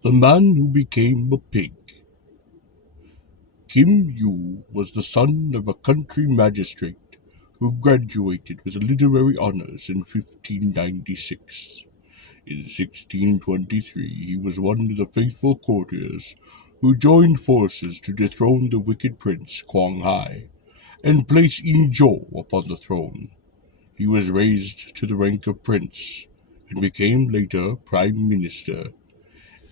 The Man Who Became a Pig. Kim Yu was the son of a country magistrate who graduated with literary honors in 1596. In 1623, he was one of the faithful courtiers who joined forces to dethrone the wicked prince Kwang Hai and place In Zhou upon the throne. He was raised to the rank of prince and became later prime minister.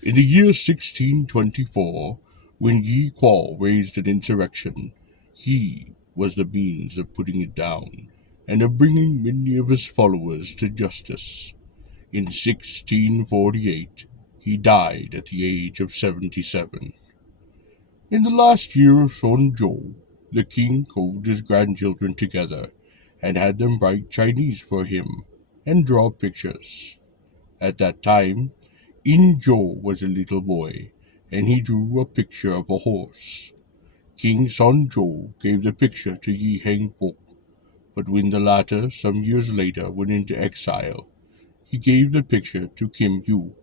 In the year 1624, when Yi Kuo raised an insurrection, he was the means of putting it down and of bringing many of his followers to justice. In 1648, he died at the age of 77. In the last year of Sonzhou, the king called his grandchildren together and had them write Chinese for him and draw pictures. At that time, In Zhou was a little boy, and he drew a picture of a horse. King Sonzhou gave the picture to Yi Hengbok, but when the latter, some years later, went into exile, he gave the picture to Kim Yu.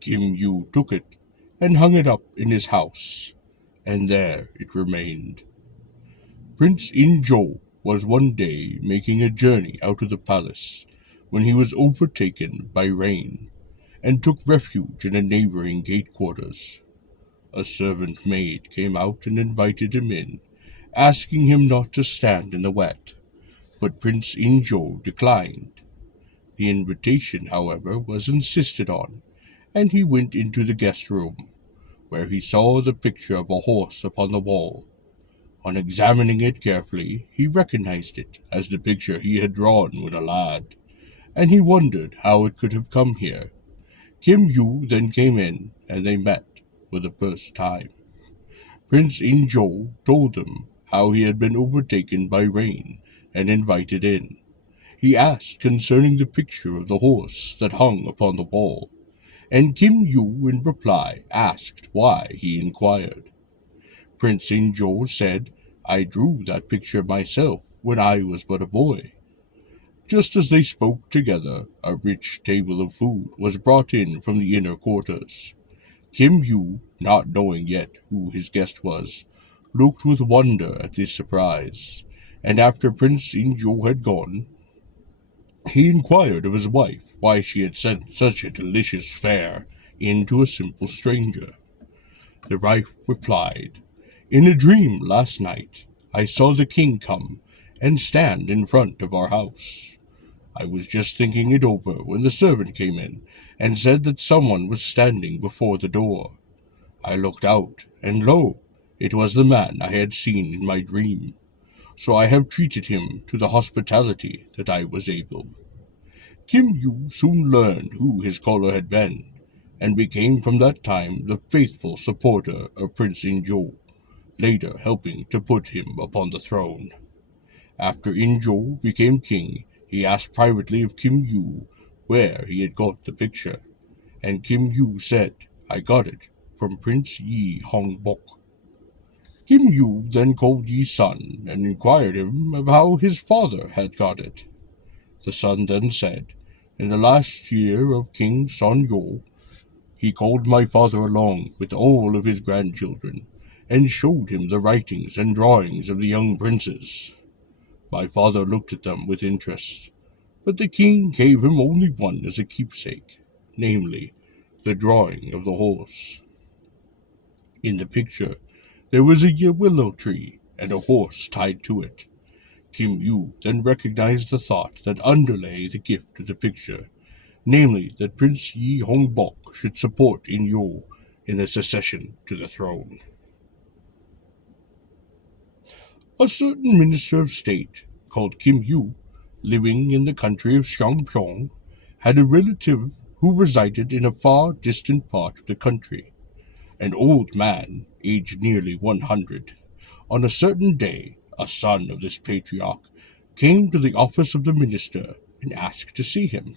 Kim Yu took it and hung it up in his house, and there it remained. Prince In Zhou was one day making a journey out of the palace when he was overtaken by rain and took refuge in a neighboring gate quarters. A servant maid came out and invited him in, asking him not to stand in the wet, but Prince In Zhou declined. The invitation, however, was insisted on, and he went into the guest room, where he saw the picture of a horse upon the wall. On examining it carefully, he recognized it as the picture he had drawn when a lad, and he wondered how it could have come here. Kim Yu then came in, and they met for the first time. Prince In Zhou told him how he had been overtaken by rain and invited in. He asked concerning the picture of the horse that hung upon the wall, and Kim Yu in reply asked why he inquired. Prince In Zhou said, "I drew that picture myself when I was but a boy." Just as they spoke together, a rich table of food was brought in from the inner quarters. Kim Yu, not knowing yet who his guest was, looked with wonder at this surprise, and after Prince In Zhou had gone, he inquired of his wife why she had sent such a delicious fare in to a simple stranger. The wife replied, "In a dream last night, I saw the king come and stand in front of our house. I was just thinking it over when the servant came in and said that someone was standing before the door. I looked out, and lo, it was the man I had seen in my dream. So I have treated him to the hospitality that I was able." Kim Yu soon learned who his caller had been, and became from that time the faithful supporter of Prince In Zhou, later helping to put him upon the throne. After In Zhou became king, he asked privately of Kim Yu where he had got the picture, and Kim Yu said, "I got it from Prince Yi Hongbok." Kim Yu then called Yi's son and inquired him of how his father had got it. The son then said, "In the last year of King Son Yo, he called my father along with all of his grandchildren, and showed him the writings and drawings of the young princes. My father looked at them with interest, but the king gave him only one as a keepsake, namely, the drawing of the horse. In the picture, there was a willow tree and a horse tied to it. Kim Yu then recognized the thought that underlay the gift of the picture, namely that Prince Yi Hongbok should support In Yo in the succession to the throne. A certain minister of state, called Kim Yu, living in the country of Xiangpyong, had a relative who resided in a far distant part of the country, an old man, aged nearly 100. On a certain day, a son of this patriarch came to the office of the minister and asked to see him.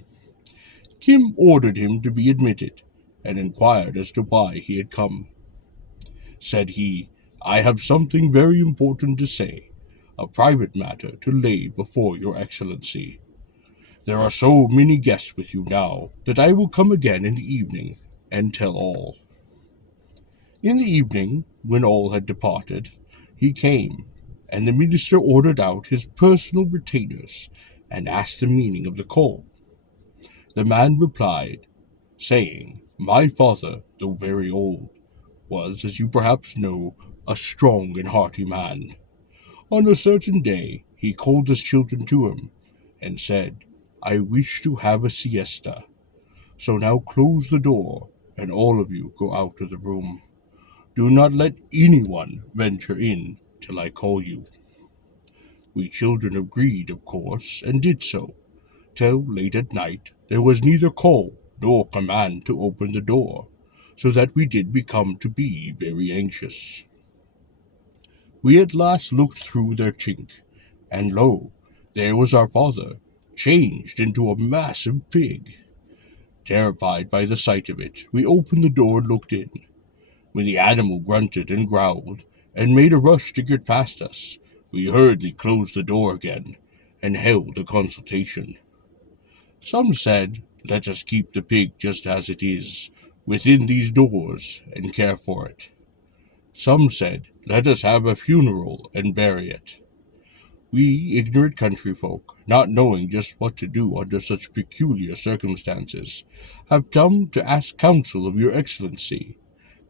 Kim ordered him to be admitted, and inquired as to why he had come. Said he, "I have something very important to say, a private matter to lay before your excellency. There are so many guests with you now that I will come again in the evening and tell all. In the evening, when all had departed, he came, and the minister ordered out his personal retainers and asked the meaning of the call. The man replied, saying, "My father, though very old, was, as you perhaps know, a strong and hearty man. On a certain day he called his children to him, and said, 'I wish to have a siesta. So now close the door, and all of you go out of the room. Do not let anyone venture in till I call you.' We children agreed, of course, and did so, till late at night there was neither call nor command to open the door, so that we did become to be very anxious. We at last looked through their chink, and lo, there was our father, changed into a massive pig. Terrified by the sight of it, we opened the door and looked in. When the animal grunted and growled, and made a rush to get past us, we hurriedly closed the door again, and held a consultation. Some said, 'Let us keep the pig just as it is, within these doors, and care for it.' Some said, 'Let us have a funeral and bury it.' We ignorant country folk, not knowing just what to do under such peculiar circumstances, have come to ask counsel of your excellency.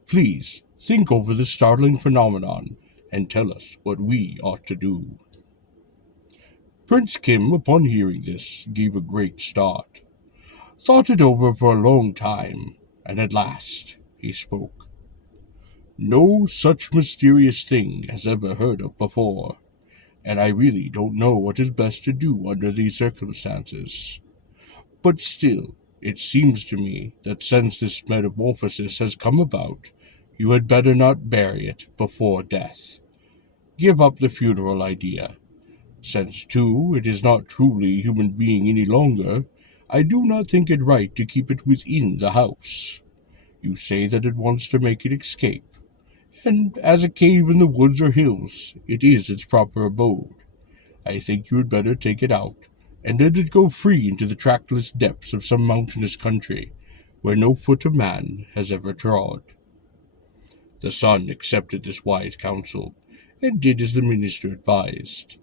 Please think over this startling phenomenon, and tell us what we ought to do." Prince Kim, upon hearing this, gave a great start, thought it over for a long time, and at last he spoke. "No such mysterious thing has ever heard of before, and I really don't know what is best to do under these circumstances. But still, it seems to me that since this metamorphosis has come about, you had better not bury it before death. Give up the funeral idea. Since, too, it is not truly a human being any longer, I do not think it right to keep it within the house. You say that it wants to make it escape, and as a cave in the woods or hills, it is its proper abode. I think you had better take it out, and let it go free into the trackless depths of some mountainous country, where no foot of man has ever trod." The son accepted this wise counsel, and did as the minister advised.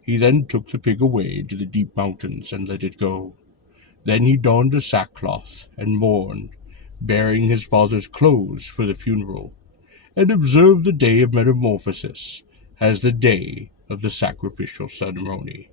He then took the pig away into the deep mountains and let it go. Then he donned a sackcloth and mourned, bearing his father's clothes for the funeral, and observed the day of metamorphosis as the day of the sacrificial ceremony.